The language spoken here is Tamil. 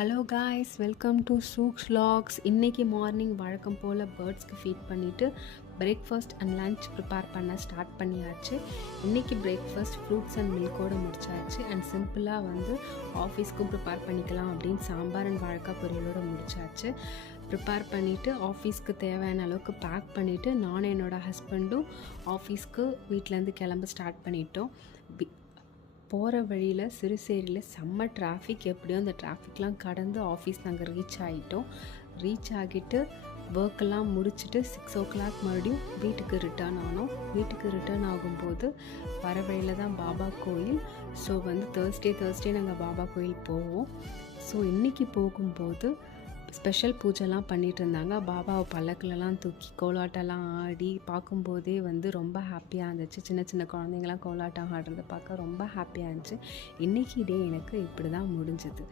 ஹலோ காய்ஸ், வெல்கம் டு சூக்ஸ் வ்ளாக்ஸ். இன்றைக்கி மார்னிங் வழக்கம் போல் பேர்ட்ஸ்க்கு ஃபீட் பண்ணிவிட்டு பிரேக்ஃபாஸ்ட் அண்ட் லன்ச் ப்ரிப்பேர் பண்ண ஸ்டார்ட் பண்ணியாச்சு. இன்றைக்கி பிரேக்ஃபாஸ்ட் ஃப்ரூட்ஸ் அண்ட் மில்கோடு முடிச்சாச்சு. அண்ட் சிம்பிளாக ஆஃபீஸ்க்கும் ப்ரிப்பேர் பண்ணிக்கலாம் அப்படின்னு சாம்பார் அண்ட் வாழைக்காய் பொரியலோடு முடிச்சாச்சு. ப்ரிப்பேர் பண்ணிவிட்டு ஆஃபீஸ்க்கு தேவையான அளவுக்கு பேக் பண்ணிவிட்டு நானும் என்னோடய ஹஸ்பண்டும் ஆஃபீஸ்க்கு வீட்டிலேருந்து கிளம்ப ஸ்டார்ட் பண்ணிட்டோம். போகிற வழியில் சிறுசேரியில் செம்ம டிராஃபிக். எப்படியோ அந்த டிராஃபிக்லாம் கடந்து ஆஃபீஸ் நாங்கள் ரீச் ஆகிட்டு ஒர்க்கெல்லாம் முடிச்சுட்டு 6 o'clock மறுபடியும் வீட்டுக்கு ரிட்டர்ன் ஆனோம். வீட்டுக்கு ரிட்டர்ன் ஆகும்போது வர வழியில் தான் பாபா கோயில். ஸோ தேர்ஸ்டே நாங்கள் பாபா கோயில் போவோம். ஸோ இன்றைக்கி போகும்போது ஸ்பெஷல் பூஜைலாம் பண்ணிகிட்டு இருந்தாங்க. பாபாவை பல்லக்கிலலாம் தூக்கி கோலாட்டெல்லாம் ஆடி பார்க்கும்போதே ரொம்ப ஹாப்பியாக இருந்துச்சு. சின்ன சின்ன குழந்தைங்களாம் கோலாட்டம் ஆடுறத பார்க்க ரொம்ப ஹாப்பியாக இருந்துச்சு. இன்றைக்கி டே எனக்கு இப்படி தான் முடிஞ்சது.